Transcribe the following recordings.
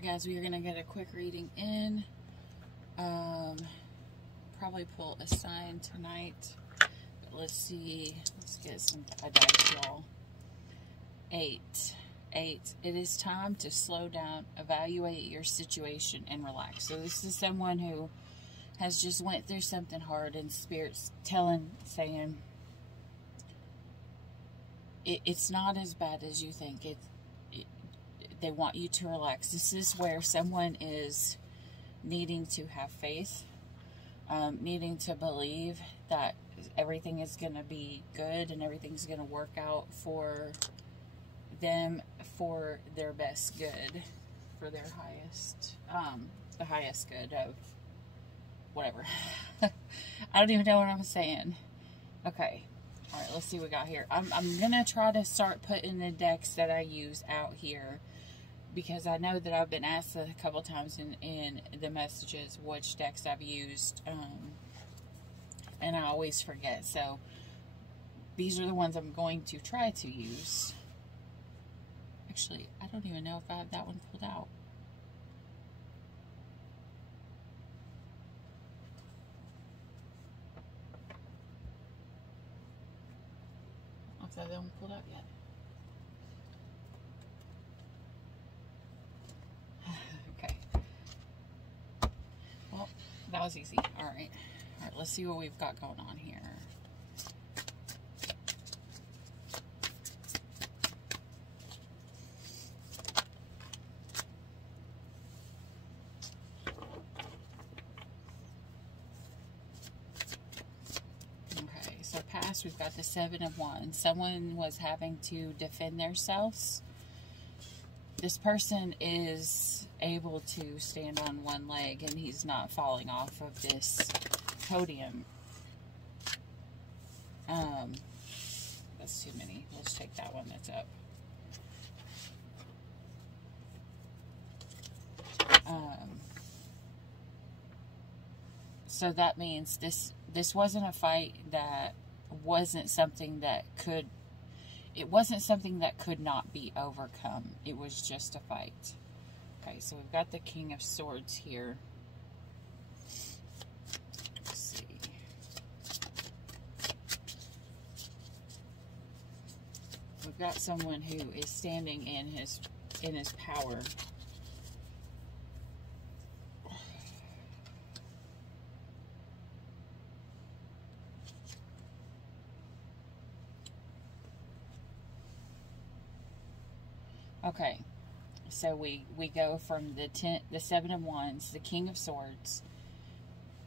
Alright guys, we are going to get a quick reading in. Probably pull a sign tonight. But let's see. Let's get a dice, y'all. 8. It is time to slow down, evaluate your situation, and relax. So this is someone who has just went through something hard, and Spirit's saying, it's not as bad as you think. They want you to relax. This is where someone is needing to have faith, needing to believe that everything is going to be good and everything's going to work out for them, for their best good, for their highest, the highest good of whatever. I don't even know what I'm saying. Okay. All right, let's see what we got here. I'm going to try to start putting the decks that I use out here, because I know that I've been asked a couple times in the messages which decks I've used, and I always forget. So these are the ones I'm going to try to use. Actually, I don't even know if I have that one pulled out. I don't know if I have that one pulled out yet. Okay. Well, that was easy. Alright. Alright, let's see what we've got going on here. Okay, so past, we've got the 7 of Wands. Someone was having to defend themselves. This person is able to stand on one leg, and he's not falling off of this podium. That's too many. Let's take that one that's up. So that means this wasn't a fight that wasn't something that could... It wasn't something that could not be overcome. It was just a fight. Okay, so we've got the King of Swords here. Let's see. We've got someone who is standing in his power. Okay, so we go from the 7 of Wands, the King of Swords.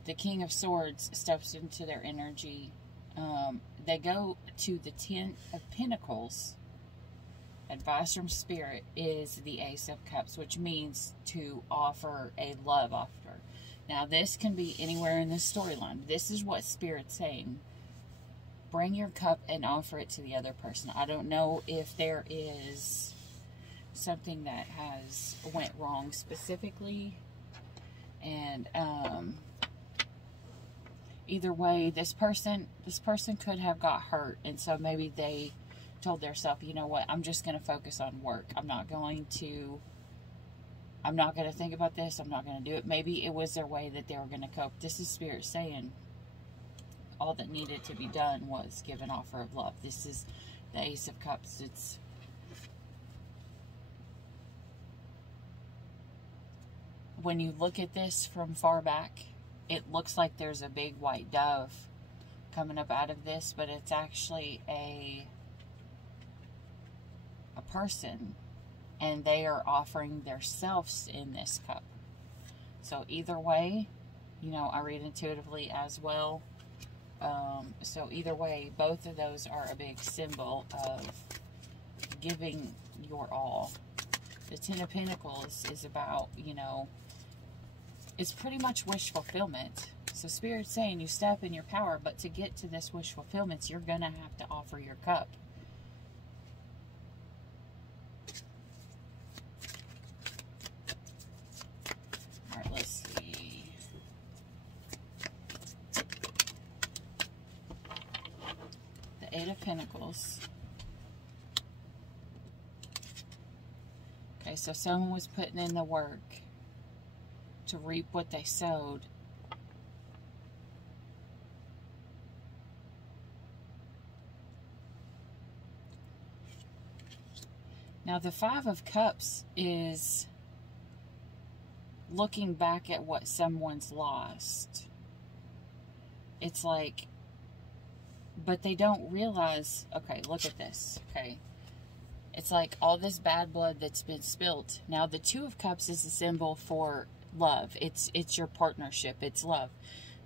The King of Swords steps into their energy. They go to the 10 of Pentacles. Advice from Spirit is the Ace of Cups, which means to offer a love offer. Now, this can be anywhere in this storyline. This is what Spirit's saying. Bring your cup and offer it to the other person. I don't know if there is something that has went wrong specifically, and either way, this person could have got hurt, and so maybe they told themselves, you know what, I'm just going to focus on work. I'm not going to think about this. I'm not going to do it. Maybe it was their way that they were going to cope. This is Spirit saying all that needed to be done was give an offer of love. This is the Ace of Cups. It's when you look at this from far back, it looks like there's a big white dove coming up out of this, but it's actually a person, and they are offering themselves in this cup. So either way, you know, I read intuitively as well. So either way, both of those are a big symbol of giving your all. The 10 of Pentacles is about, you know, it's pretty much wish fulfillment. So Spirit's saying you step in your power, but to get to this wish fulfillment, you're going to have to offer your cup. All right, let's see. The 8 of Pentacles. Okay, so someone was putting in the work to reap what they sowed. Now, the Five of Cups is looking back at what someone's lost. It's like, but they don't realize, okay, look at this, okay? It's like all this bad blood that's been spilt. Now, the Two of Cups is a symbol for love. It's your partnership. It's love.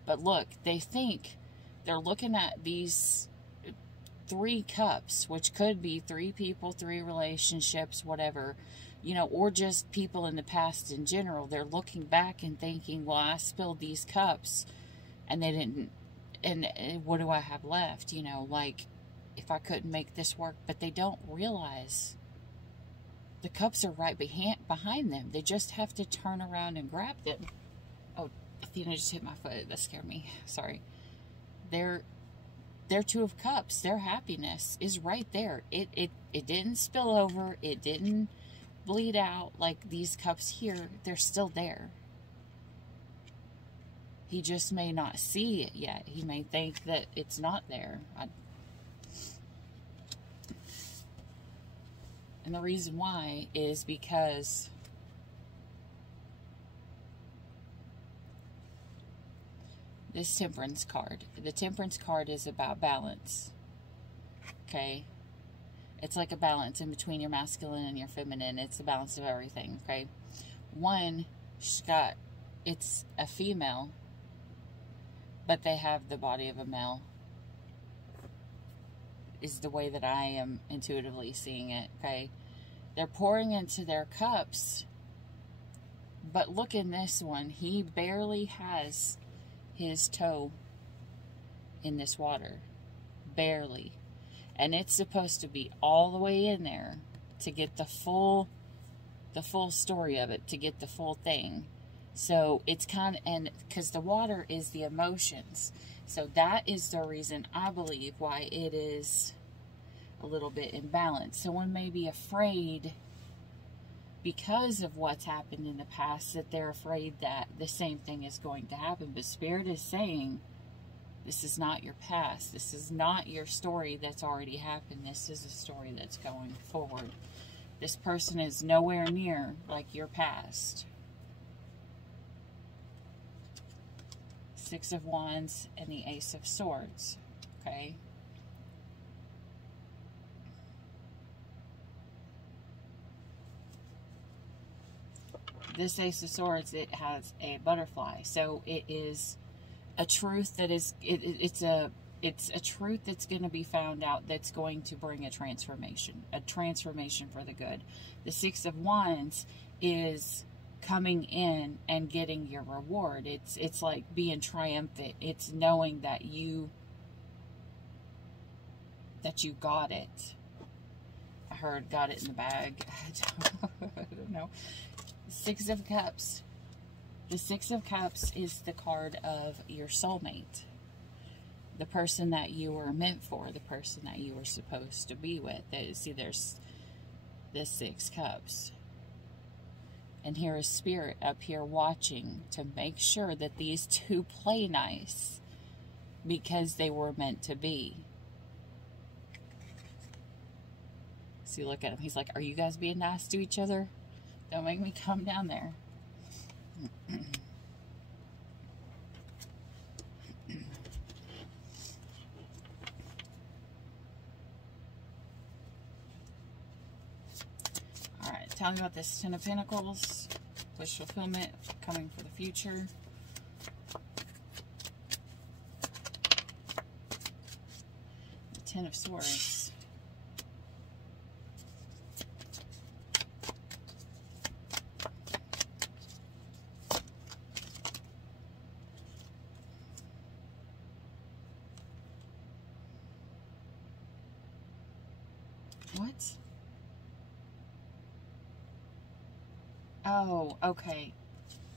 But look, they think they're looking at these 3 cups, which could be 3 people, 3 relationships, whatever, you know, or just people in the past in general. They're looking back and thinking, well, I spilled these cups and they didn't, and what do I have left? You know, like, if I couldn't make this work. But they don't realize the cups are right behind them. They just have to turn around and grab them. Oh, Athena just hit my foot. That scared me. Sorry. Their Two of Cups, their happiness is right there. It didn't spill over. It didn't bleed out like these cups here. They're still there. He just may not see it yet. He may think that it's not there. And the reason why is because this Temperance card. The Temperance card is about balance. Okay? It's like a balance in between your masculine and your feminine. It's a balance of everything. Okay? One, it's a female, but they have the body of a male. Is the way that I am intuitively seeing it. Okay? They're pouring into their cups, but look in this one. He barely has his toe in this water. Barely. And it's supposed to be all the way in there to get the full story of it, to get the full thing. So it's kind of, and because the water is the emotions. So that is the reason I believe why it is a little bit imbalanced. Someone may be afraid because of what's happened in the past, that they're afraid that the same thing is going to happen. But Spirit is saying, this is not your past. This is not your story that's already happened. This is a story that's going forward. This person is nowhere near like your past. Six of Wands and the Ace of Swords. Okay? This Ace of Swords, it has a butterfly. So it is a truth that is, it's a truth that's going to be found out, that's going to bring a transformation for the good. The Six of Wands is coming in and getting your reward. It's like being triumphant. It's knowing that you got it. I heard got it in the bag. I don't know. Six of Cups. The Six of Cups is the card of your soulmate. The person that you were meant for. The person that you were supposed to be with. See, there's the Six Cups. And here is Spirit up here watching to make sure that these two play nice. Because they were meant to be. See, look at him. He's like, are you guys being nice to each other? Don't make me come down there. Alright, tell me about this Ten of Pentacles. Wish fulfillment coming for the future. The Ten of Swords. What? Oh, okay.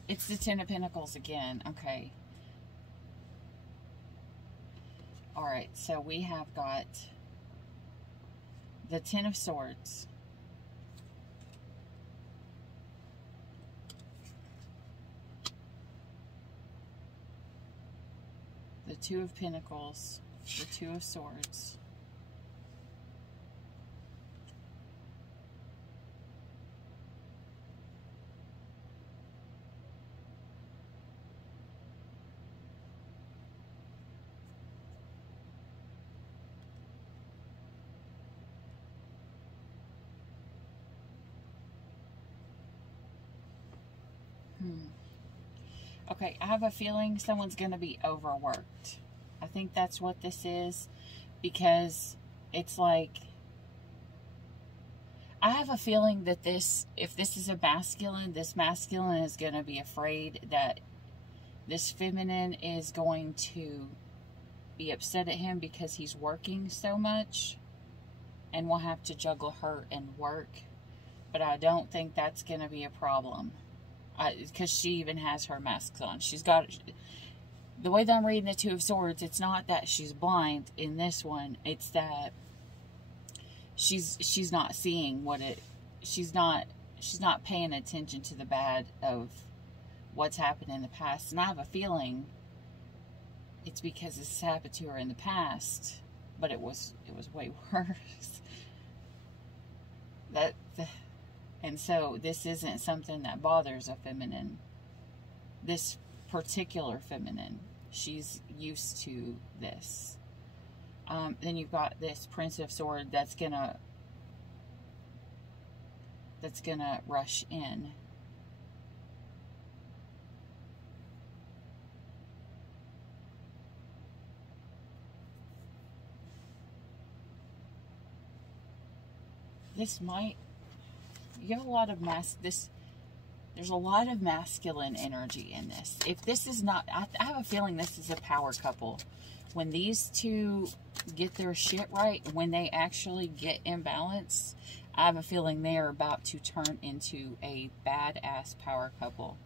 It's the Ten of Pentacles again. Okay. Alright, so we have got the Ten of Swords. the Two of Pentacles, the Two of Swords. Okay, I have a feeling someone's going to be overworked. I think that's what this is, because it's like, I have a feeling that this, if this is a masculine, this masculine is going to be afraid that this feminine is going to be upset at him because he's working so much and will have to juggle her and work. But I don't think that's going to be a problem. Because she even has her masks on. She's got, the way that I'm reading the Two of Swords, it's not that she's blind in this one. It's that she's not seeing what it, she's not paying attention to the bad of what's happened in the past. And I have a feeling it's because this happened to her in the past, but it was way worse. And so this isn't something that bothers a feminine. This particular feminine, she's used to this. Then you've got this Prince of Swords that's gonna rush in. This might, you have a lot of there's a lot of masculine energy in this. If this is not, I have a feeling this is a power couple. When these two get their shit right, when they actually get imbalanced, I have a feeling they are about to turn into a badass power couple.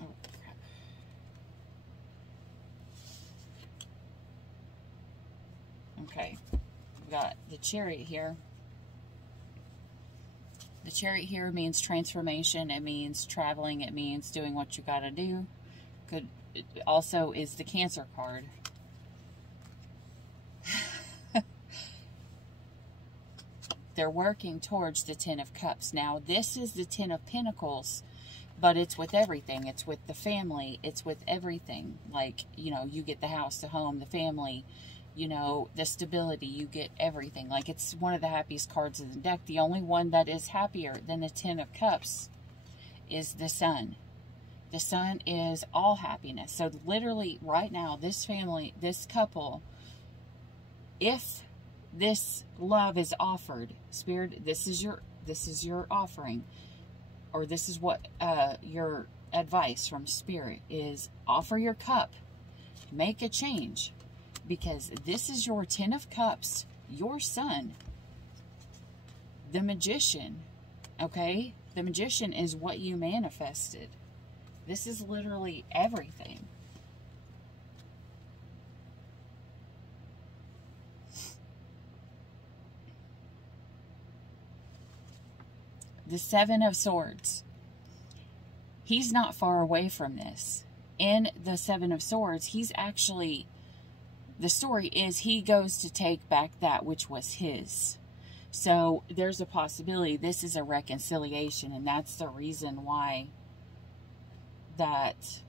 Oh, crap. Okay. We've got the Chariot here. The Chariot here means transformation. It means traveling. It means doing what you gotta do. It also is the Cancer card. They're working towards the Ten of Cups. Now, this is the Ten of Pentacles, but it's with everything. It's with the family. It's with everything. Like, you know, you get the house, the home, the family, you know, the stability. You get everything. Like, it's one of the happiest cards in the deck. The only one that is happier than the Ten of Cups is the Sun. The Sun is all happiness. So literally right now, this family, this couple, if this love is offered, Spirit, this is your offering, or this is what your advice from Spirit is: offer your cup, make a change, because this is your Ten of Cups, your Sun, the Magician. Okay, the Magician is what you manifested. This is literally everything. The Seven of Swords. He's not far away from this. In the Seven of Swords, he's actually, the story is he goes to take back that which was his. So there's a possibility this is a reconciliation, and that's the reason why that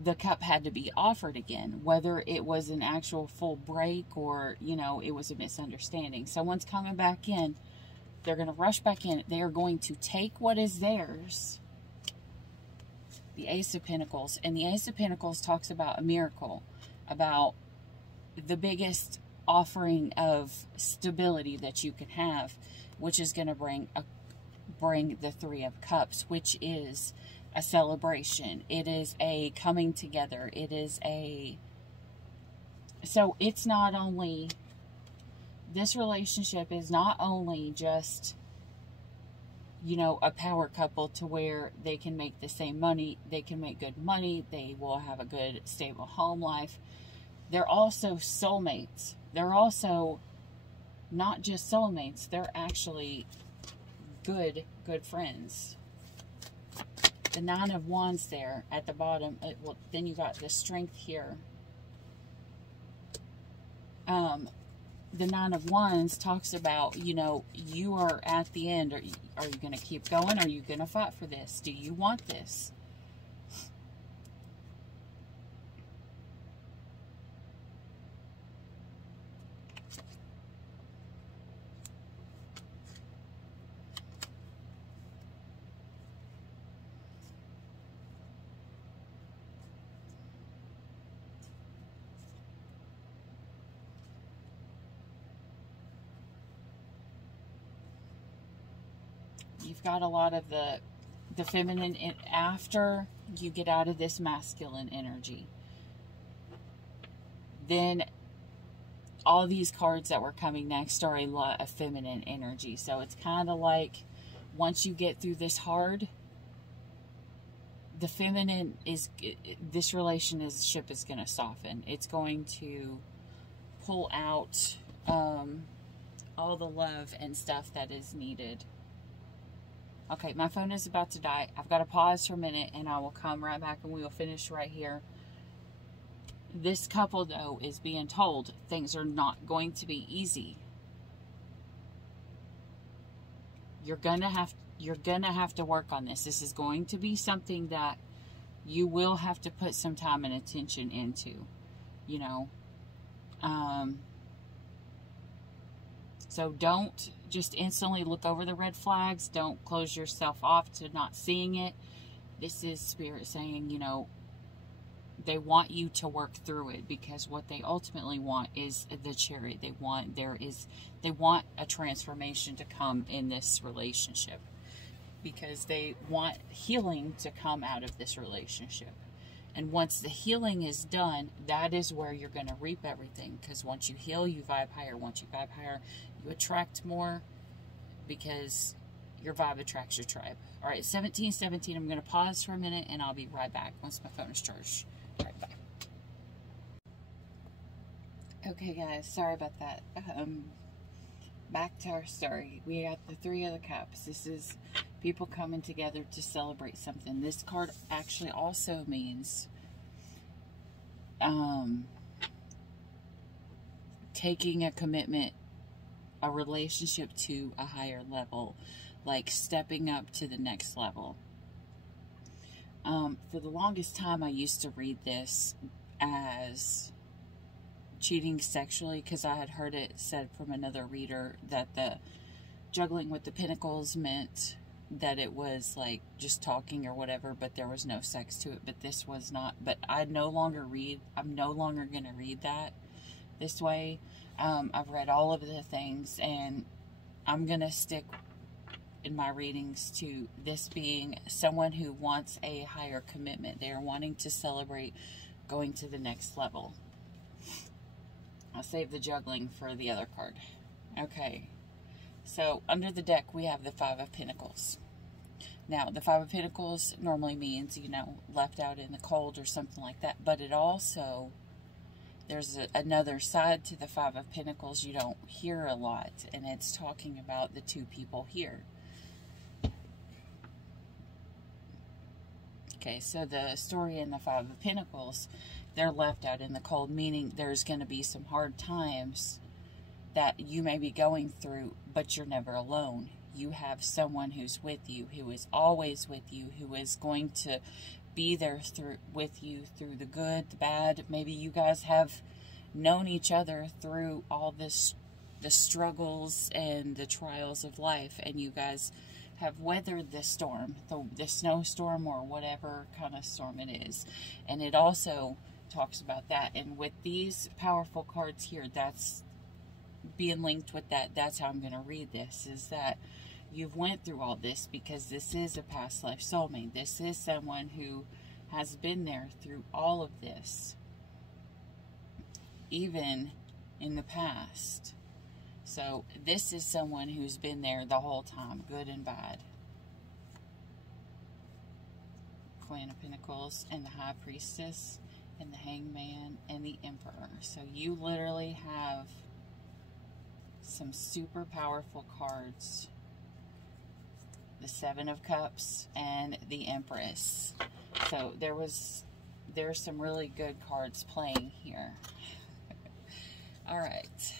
the cup had to be offered again, whether it was an actual full break or, you know, it was a misunderstanding. Someone's coming back in. They're going to rush back in. They are going to take what is theirs. The Ace of Pentacles. And the Ace of Pentacles talks about a miracle, about the biggest offering of stability that you can have, which is going to bring the Three of Cups, which is a celebration. It is a coming together. It is a, so it's not only, this relationship is not only just, you know, a power couple to where they can make the same money, they can make good money, they will have a good stable home life. They're also soulmates. They're also not just soulmates, they're actually good friends. the Nine of Wands there at the bottom. Well, then you got the Strength here. The Nine of Wands talks about, you know, you are at the end. Are you going to keep going? Are you going to fight for this? Do you want this? You've got a lot of the feminine after you get out of this masculine energy. Then all these cards that were coming next are a lot of feminine energy. So it's kind of like once you get through this hard, the feminine is, this relationship is going to soften. It's going to pull out all the love and stuff that is needed. Okay, my phone is about to die. I've got to pause for a minute, and I will come right back, and we will finish right here. This couple, though, is being told things are not going to be easy. You're gonna have to work on this. This is going to be something that you will have to put some time and attention into, you know. So don't just instantly look over the red flags. Don't close yourself off to not seeing it. This is Spirit saying, you know, they want you to work through it, because what they ultimately want is the Chariot. They want a transformation to come in this relationship, because they want healing to come out of this relationship. And once the healing is done, that is where you're going to reap everything. Because once you heal, you vibe higher. Once you vibe higher, you attract more, because your vibe attracts your tribe. All right, 1717. I'm going to pause for a minute, and I'll be right back once my phone is charged. All right, bye. Okay, guys, sorry about that. Back to our story. We got the Three of the Cups. This is people coming together to celebrate something. This card actually also means taking a commitment, a relationship to a higher level, like stepping up to the next level. For the longest time, I used to read this as cheating sexually, because I had heard it said from another reader that the juggling with the pentacles meant that it was like just talking or whatever, but there was no sex to it. But this was not. But I'm no longer going to read that this way. I've read all of the things, and I'm going to stick in my readings to this being someone who wants a higher commitment. They are wanting to celebrate going to the next level. I'll save the juggling for the other card. Okay, so under the deck we have the Five of Pentacles. Now, the Five of Pentacles normally means, you know, left out in the cold or something like that. But it also, there's another side to the Five of Pentacles you don't hear a lot. And it's talking about the two people here. Okay, so the story in the Five of Pentacles, they're left out in the cold, meaning there's going to be some hard times that you may be going through, but you're never alone. You have someone who's with you, who is always with you, who is going to be there with you through the good, the bad. Maybe you guys have known each other through all this, the struggles and the trials of life, and you guys have weathered the storm, the snowstorm or whatever kind of storm it is. And it also talks about that. And with these powerful cards here, that's being linked with that. That's how I'm going to read this, is that you've went through all this because this is a past life soulmate. This is someone who has been there through all of this, even in the past. So this is someone who's been there the whole time, good and bad. Queen of Pentacles and the High Priestess and the Hangman and the Emperor. So you literally have some super powerful cards the Seven of Cups, and the Empress. So there's some really good cards playing here. All right.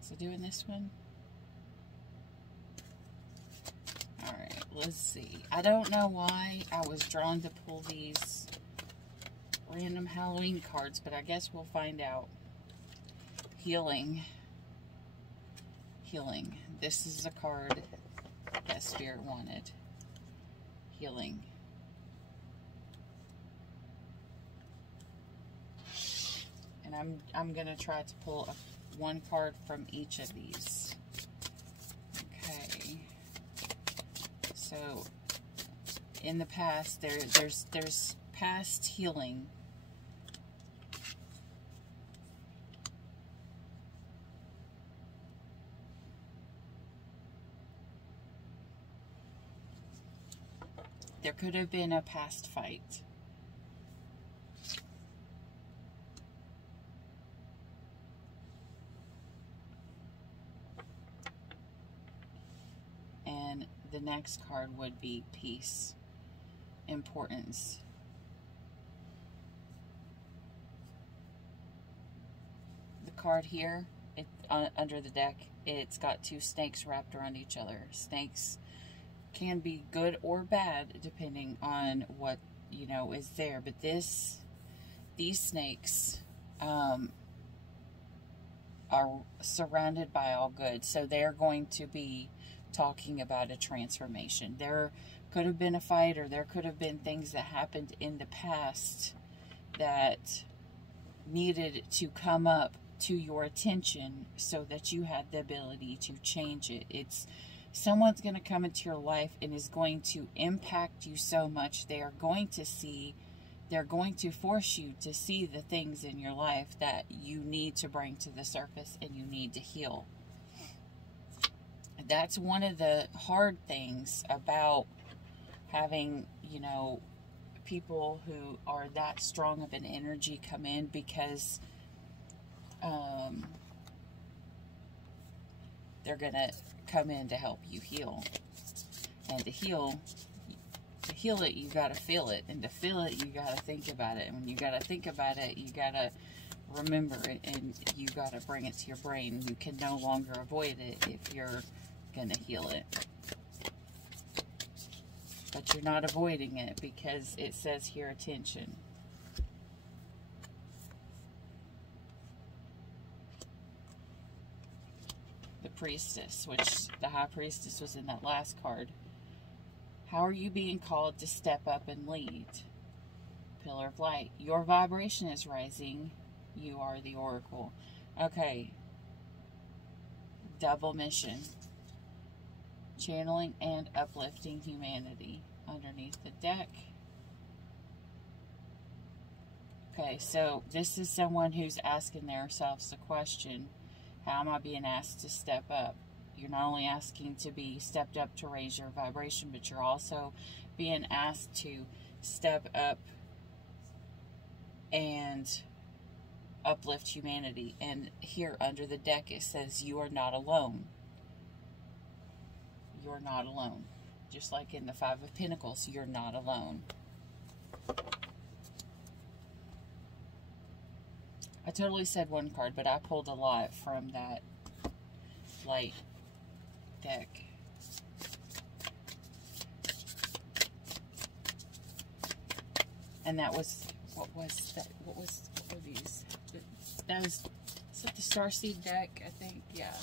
So doing this one. All right, let's see. I don't know why I was drawn to pull these random Halloween cards, but I guess we'll find out. Healing. Healing. This is a card that Spirit wanted. Healing. And I'm going to try to pull one card from each of these. Okay. So, in the past, there's past healing. There could have been a past fight. And the next card would be peace, importance. The card here, under the deck, it's got two snakes wrapped around each other. Snakes can be good or bad depending on what, you know, is there. But these snakes are surrounded by all good. So they're going to be talking about a transformation. There could have been a fight, or there could have been things that happened in the past that needed to come up to your attention so that you had the ability to change it. It's someone's going to come into your life and is going to impact you so much. They're going to force you to see the things in your life that you need to bring to the surface and you need to heal. That's one of the hard things about having, you know, people who are that strong of an energy come in, because they're going to come in to help you heal. And to heal it, you got to feel it. And to feel it, you got to think about it. And when you got to think about it, you got to remember it, and you got to bring it to your brain. You can no longer avoid it if you're going to heal it. But you're not avoiding it, because it says here, attention. The Priestess, which the High Priestess was in that last card. How are you being called to step up and lead? Pillar of Light. Your vibration is rising. You are the Oracle. Okay. Double mission. Channeling and uplifting humanity underneath the deck. Okay, so this is someone who's asking themselves the question, how am I being asked to step up? You're not only asking to be stepped up to raise your vibration, but you're also being asked to step up and uplift humanity. And here under the deck it says you are not alone. You're not alone. Just like in the Five of Pentacles, you're not alone. I totally said one card, but I pulled a lot from that light deck. And that was, what were these? That was, is that the Starseed deck, I think? Yeah.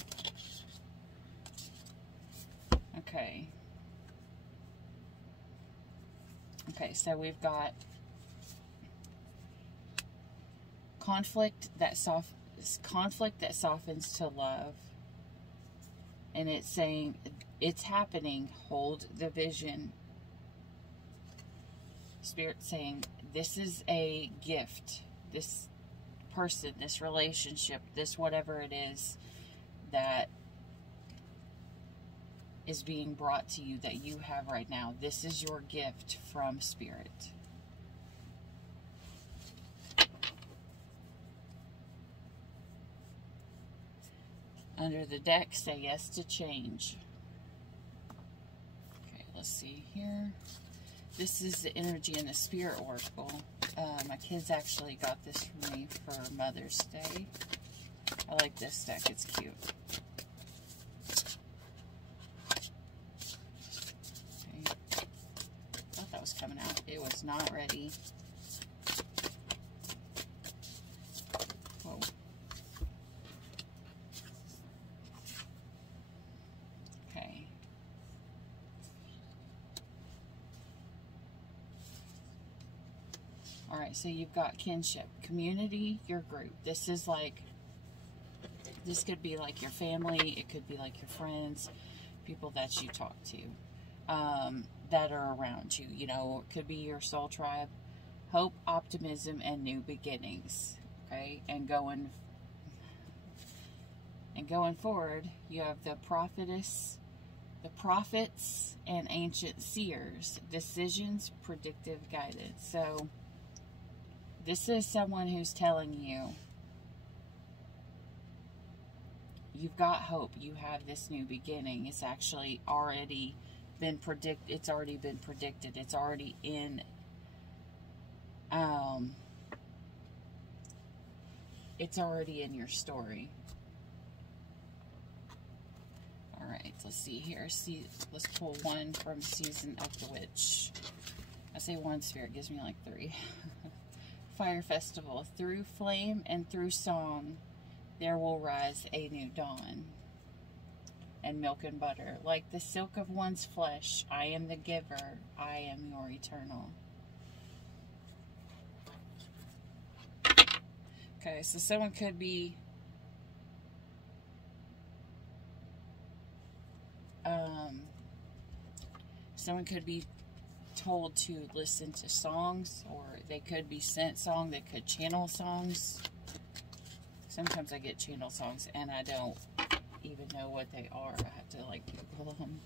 Okay. Okay, so we've got conflict that softens to love. And it's saying, it's happening, hold the vision. Spirit saying, this is a gift. This person, this relationship, this whatever it is that is being brought to you that you have right now. This is your gift from Spirit. Under the deck, say yes to change. let's see here. This is the Energy and the Spirit Oracle. My kids actually got this for me for Mother's Day. I like this deck. It's cute. Okay. Thought that was coming out. It was not ready. Whoa. Okay. Alright, so you've got kinship, community, your group. This is like, this could be like your family, it could be like your friends, people that you talk to, that are around you, you know, it could be your soul tribe. Hope, optimism, and new beginnings, okay? And going forward, you have the prophetess, the prophets, and ancient seers, decisions, predictive guidance. So, this is someone who's telling you, you've got hope, you have this new beginning. It's actually already been predicted, it's already in, it's already in your story. Alright, let's see here. Let's pull one from Season of the Witch. I say one, Spirit gives me like 3. Fire Festival. Through flame and through song, there will rise a new dawn. And Milk and Butter. Like the silk of one's flesh, I am the giver, I am your eternal. Okay, so someone could be told to listen to songs, or they could be sent song, they could channel songs. Sometimes I get channel songs and I don't even know what they are. I have to like Google them.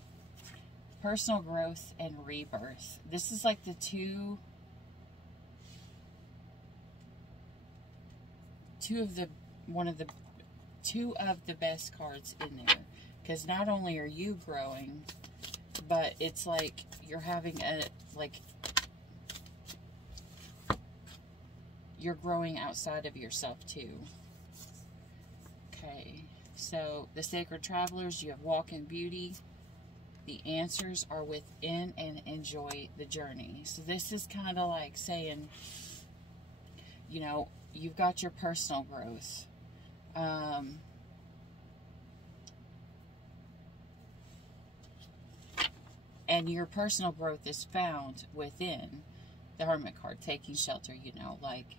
Personal growth and rebirth. This is like the two of the best cards in there, because not only are you growing, but it's like you're having you're growing outside of yourself too. Okay, so the Sacred Travelers, you have Walk in Beauty. The answers are within, and enjoy the journey. So this is kind of like saying, you know, you've got your personal growth. And your personal growth is found within the Hermit card, taking shelter, you know, like,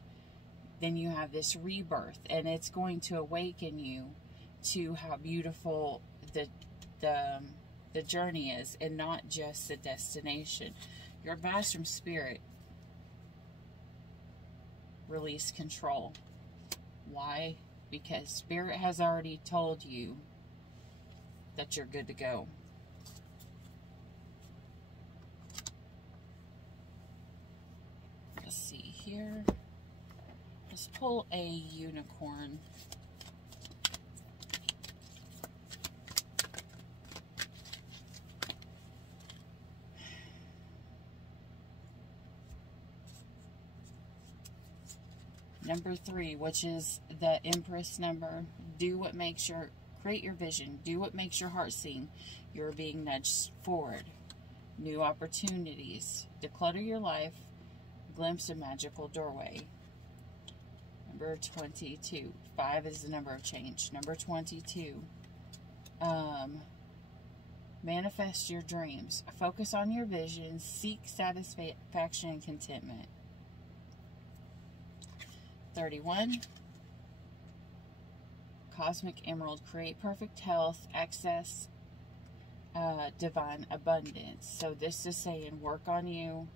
then you have this rebirth, and it's going to awaken you to how beautiful the journey is, and not just the destination. Your advice from Spirit: release control. Why? Because Spirit has already told you that you're good to go. Let's see here. Let's pull a unicorn. Number 3, which is the Empress number. Do what makes your, create your vision. Do what makes your heart sing. You're being nudged forward. New opportunities. Declutter your life. Glimpse a magical doorway. Number 22. 5 is the number of change. Number 22. Manifest your dreams. Focus on your vision. Seek satisfaction and contentment. 31. Cosmic Emerald. Create perfect health. Access divine abundance. So this is saying work on you.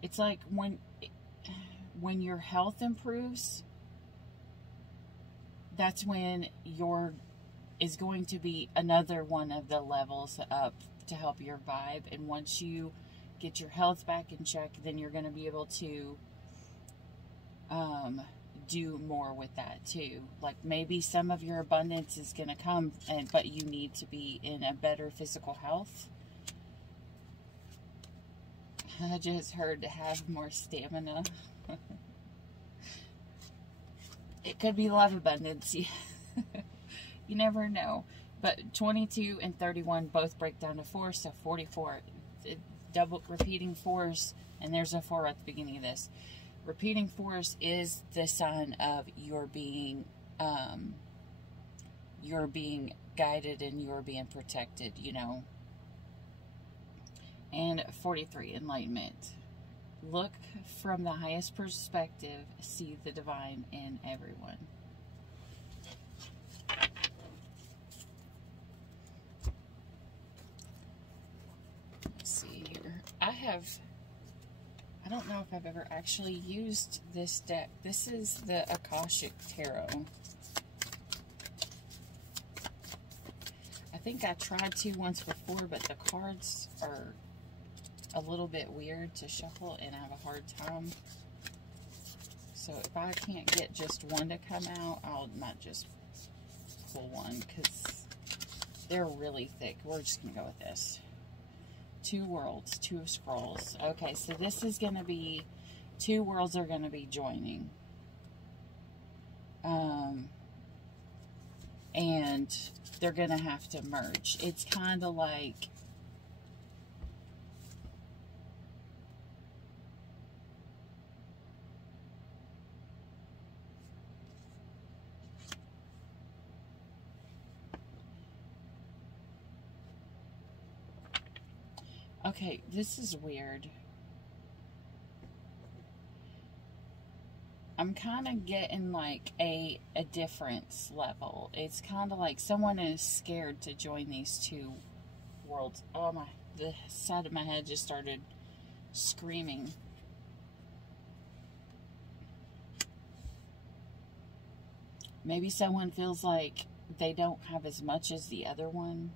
It's like when your health improves, that's when is going to be another one of the levels up to help your vibe. And once you get your health back in check, then you're going to be able to do more with that too. Like maybe some of your abundance is going to come, but you need to be in a better physical health. I just heard to have more stamina. It could be love abundance. You never know. But 22 and 31 both break down to 4, so 44. Double repeating 4s, and there's a 4 at the beginning of this. Repeating 4s is the sign of you're being guided and you're being protected, you know. And 43, enlightenment. Look from the highest perspective, see the divine in everyone. Let's see here. I don't know if I've ever actually used this deck. This is the Akashic Tarot. I think I tried to once before, but the cards are a little bit weird to shuffle and I have a hard time. So if I can't get just one to come out, I might just pull one because they're really thick. We're just going to go with this. 2 worlds, 2 scrolls. Okay, so this is going to be, 2 worlds are going to be joining. And they're going to have to merge. It's kind of like, okay, this is weird. I'm kind of getting like a difference level. It's kind of like someone is scared to join these 2 worlds. Oh my, the side of my head just started screaming. Maybe someone feels like they don't have as much as the other one.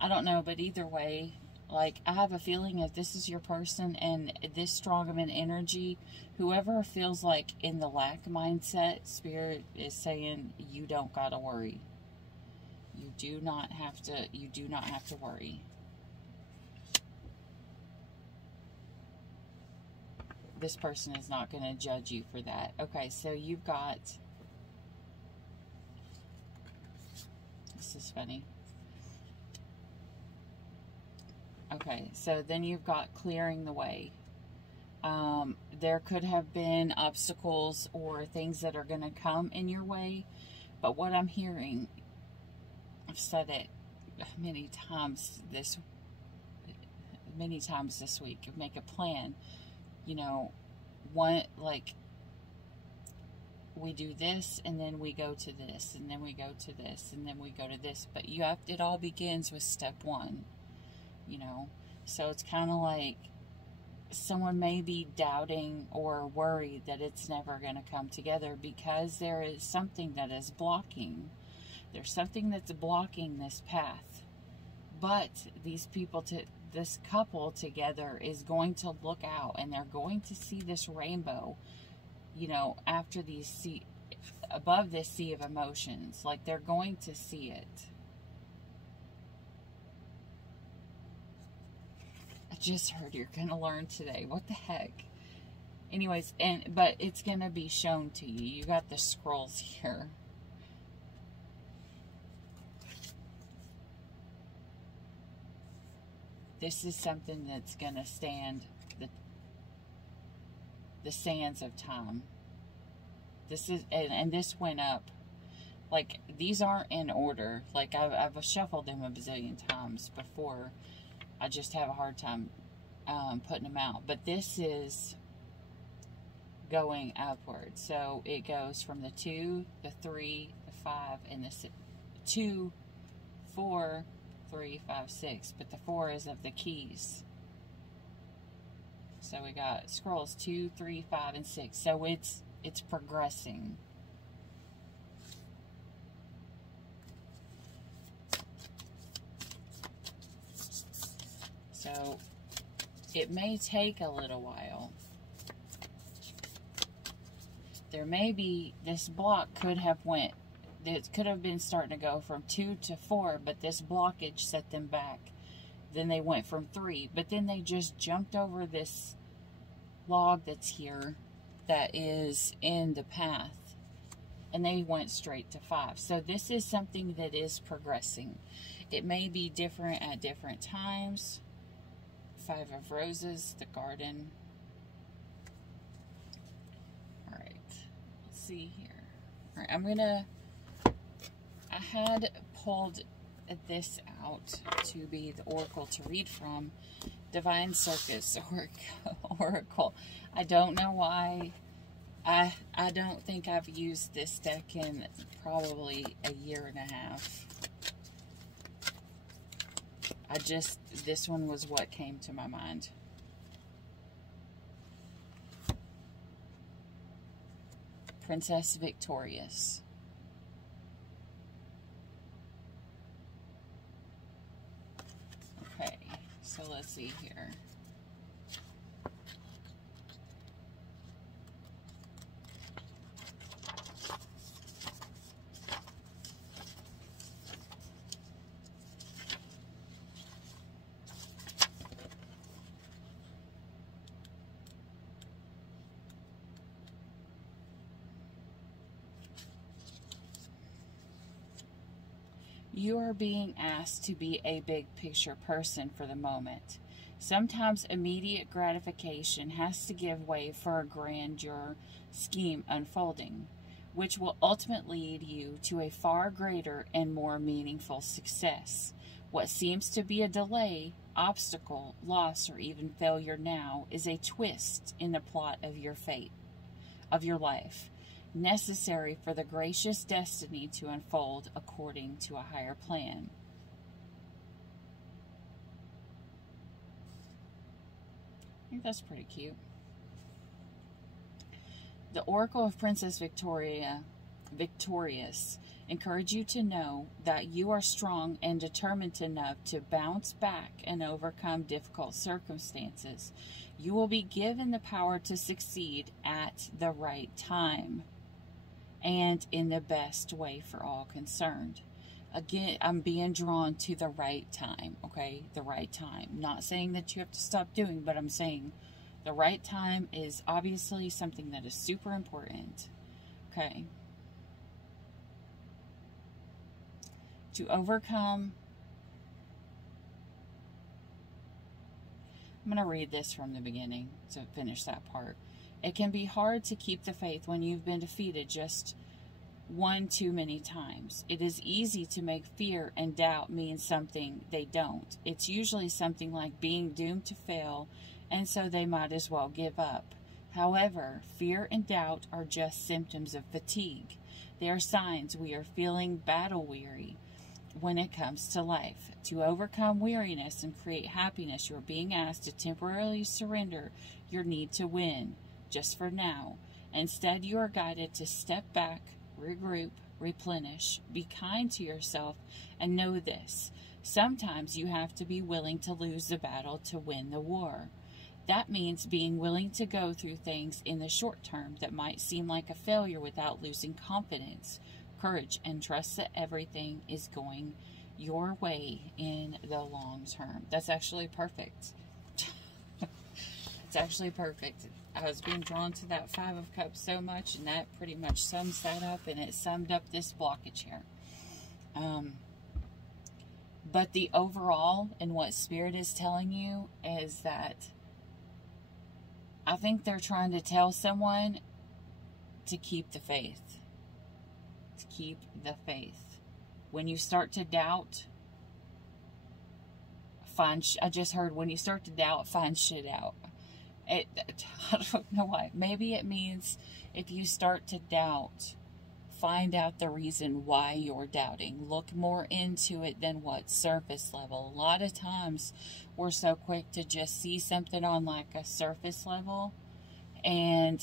I don't know, but either way, like, I have a feeling if this is your person and this strong of an energy, whoever feels like in the lack mindset, Spirit is saying you don't gotta worry. You do not have to worry. This person is not going to judge you for that. Okay, so you've got, this is funny. Okay, so then you've got clearing the way. There could have been obstacles or things that are going to come in your way, but what I'm hearing, I've said it many times this week, make a plan. You know, like, we do this, and then we go to this, and then we go to this, and then we go to this, but it all begins with step 1. You know, so it's kind of like someone may be doubting or worried that it's never going to come together because there is something that is blocking. There's something that's blocking this path. But these people, this couple together is going to look out and they're going to see this rainbow, you know, after above this sea of emotions. Like, they're going to see it. Just heard you're gonna learn today. What the heck? Anyways, but it's gonna be shown to you. You got the scrolls here. This is something that's gonna stand the sands of time. This is, and this went up. Like, these aren't in order. Like, I've shuffled them a bazillion times before. I just have a hard time putting them out. But this is going upward. So it goes from the 2, the 3, the 5, and the 6. 2, 4, 3, 5, 6. But the 4 is of the keys. So we got scrolls 2, 3, 5, and 6. So it's progressing. So it may take a little while. there may be, this block could have went, it could have been starting to go from 2 to 4, but this blockage set them back. Then they went from 3, but then they just jumped over this log that's here that is in the path, and they went straight to 5. So this is something that is progressing. It may be different at different times. 5 of Roses, the garden. All right, let's see here. All right, I had pulled this out to be the oracle to read from. Divine Circus Oracle. I don't know why. I don't think I've used this deck in probably a year and a half. This one was what came to my mind. Princess Victorious. Okay, so let's see here. You are being asked to be a big picture person for the moment. Sometimes immediate gratification has to give way for a grandeur scheme unfolding, which will ultimately lead you to a far greater and more meaningful success. What seems to be a delay, obstacle, loss, or even failure now is a twist in the plot of your fate, of your life, necessary for the gracious destiny to unfold according to a higher plan. I think that's pretty cute. The Oracle of Princess Victorious encourage you to know that you are strong and determined enough to bounce back and overcome difficult circumstances. You will be given the power to succeed at the right time and in the best way for all concerned. Again, I'm being drawn to the right time, okay? The right time. Not saying that you have to stop doing, but I'm saying the right time is obviously something that is super important, okay? To overcome, I'm going to read this from the beginning to finish that part. It can be hard to keep the faith when you've been defeated just one too many times. It is easy to make fear and doubt mean something they don't. It's usually something like being doomed to fail, and so they might as well give up. However, fear and doubt are just symptoms of fatigue. They are signs we are feeling battle weary when it comes to life. To overcome weariness and create happiness, you are being asked to temporarily surrender your need to win, just for now. Instead, you are guided to step back, regroup, replenish, be kind to yourself, and know this: sometimes you have to be willing to lose the battle to win the war. That means being willing to go through things in the short term that might seem like a failure without losing confidence, courage, and trust that everything is going your way in the long term. That's actually perfect. It's actually perfect. I was being drawn to that 5 of Cups so much, and that pretty much sums that up, and it summed up this blockage here. But the overall, and what Spirit is telling you, is that I think they're trying to tell someone to keep the faith. To keep the faith. When you start to doubt, I just heard, when you start to doubt, find shit out. I don't know why. Maybe it means if you start to doubt, find out the reason why you're doubting. Look more into it than what's surface level. A lot of times we're so quick to just see something on like a surface level and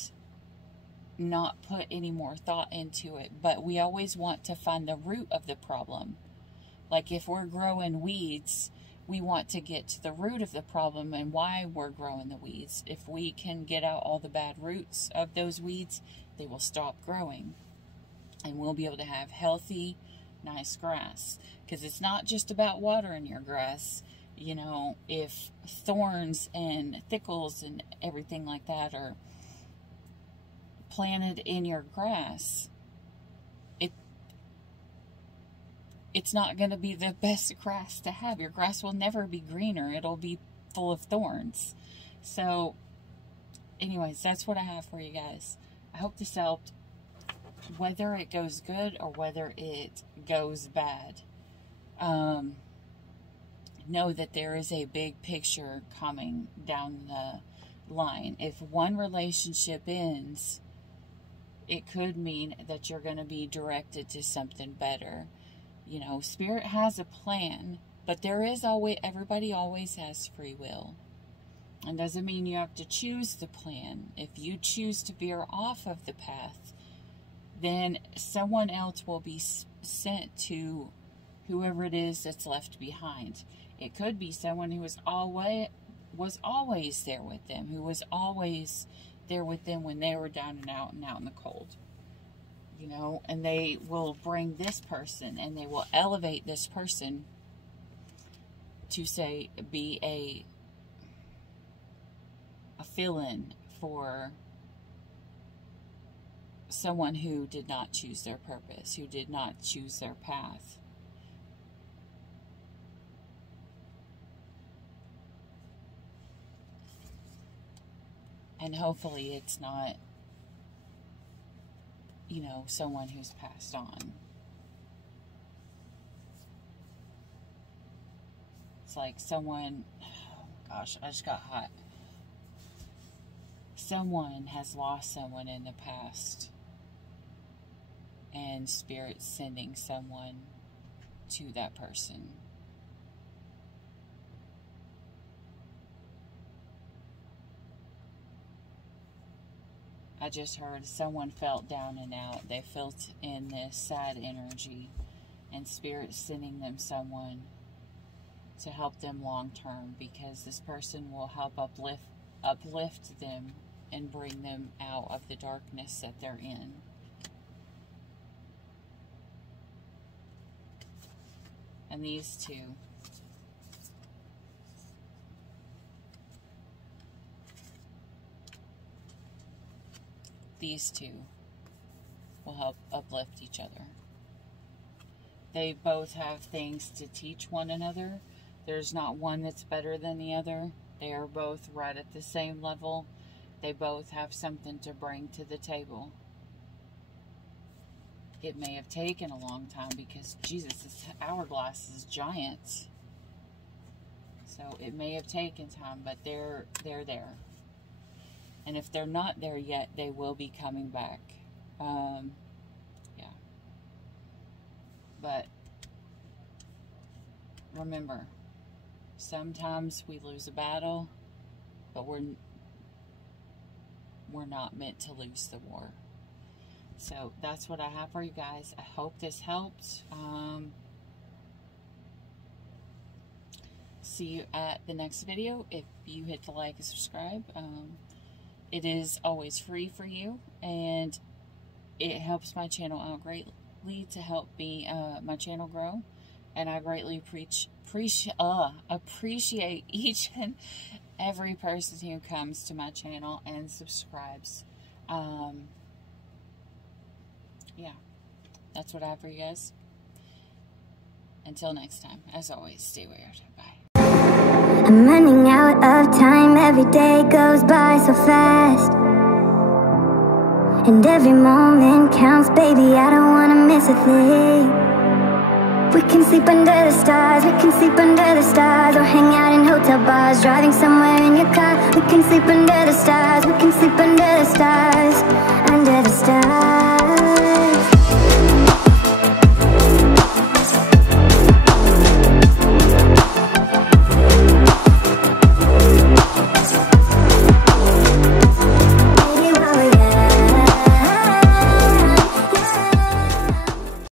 not put any more thought into it. But we always want to find the root of the problem. Like if we're growing weeds, we want to get to the root of the problem and why we're growing the weeds. If we can get out all the bad roots of those weeds, They will stop growing. And we'll be able to have healthy, nice grass. Because it's not just about watering your grass. You know, if thorns and thickles and everything like that are planted in your grass, it's not going to be the best grass to have. Your grass will never be greener. It'll be full of thorns. So, anyways, that's what I have for you guys. I hope this helped. Whether it goes good or whether it goes bad, know that there is a big picture coming down the line. If one relationship ends, it could mean that you're going to be directed to something better. You know, Spirit has a plan, but there is always, everybody always has free will. And doesn't mean you have to choose the plan. If you choose to veer off of the path, then someone else will be sent to whoever it is that's left behind. It could be someone who was always there with them, who was always there with them when they were down and out in the cold. You know, and they will bring this person and they will elevate this person to, say, be a fill-in for someone who did not choose their purpose, who did not choose their path. And hopefully it's not, you know, someone who's passed on. It's like someone, oh gosh, I just got hot. Someone has lost someone in the past, and Spirit's sending someone to that person. I just heard someone felt down and out. They felt in this sad energy, and Spirit's sending them someone to help them long term, because this person will help uplift them and bring them out of the darkness that they're in. And these two, will help uplift each other. They both have things to teach one another. There's not one that's better than the other. They are both right at the same level. They both have something to bring to the table. It may have taken a long time because, Jesus, this hourglass is giant. So it may have taken time, but they're there. And if they're not there yet, they will be coming back. Yeah. But remember, sometimes we lose a battle, but we're not meant to lose the war. So that's what I have for you guys. I hope this helped. See you at the next video. If you hit the like and subscribe, it is always free for you, and it helps my channel out greatly to help me my channel grow. And I greatly appreciate each and every person who comes to my channel and subscribes. Yeah, that's what I have for you guys. Until next time, as always, stay weird. Bye. I'm running out of time, every day goes by so fast, and every moment counts, baby, I don't wanna miss a thing. We can sleep under the stars, we can sleep under the stars, or hang out in hotel bars, driving somewhere in your car. We can sleep under the stars, we can sleep under the stars, under the stars.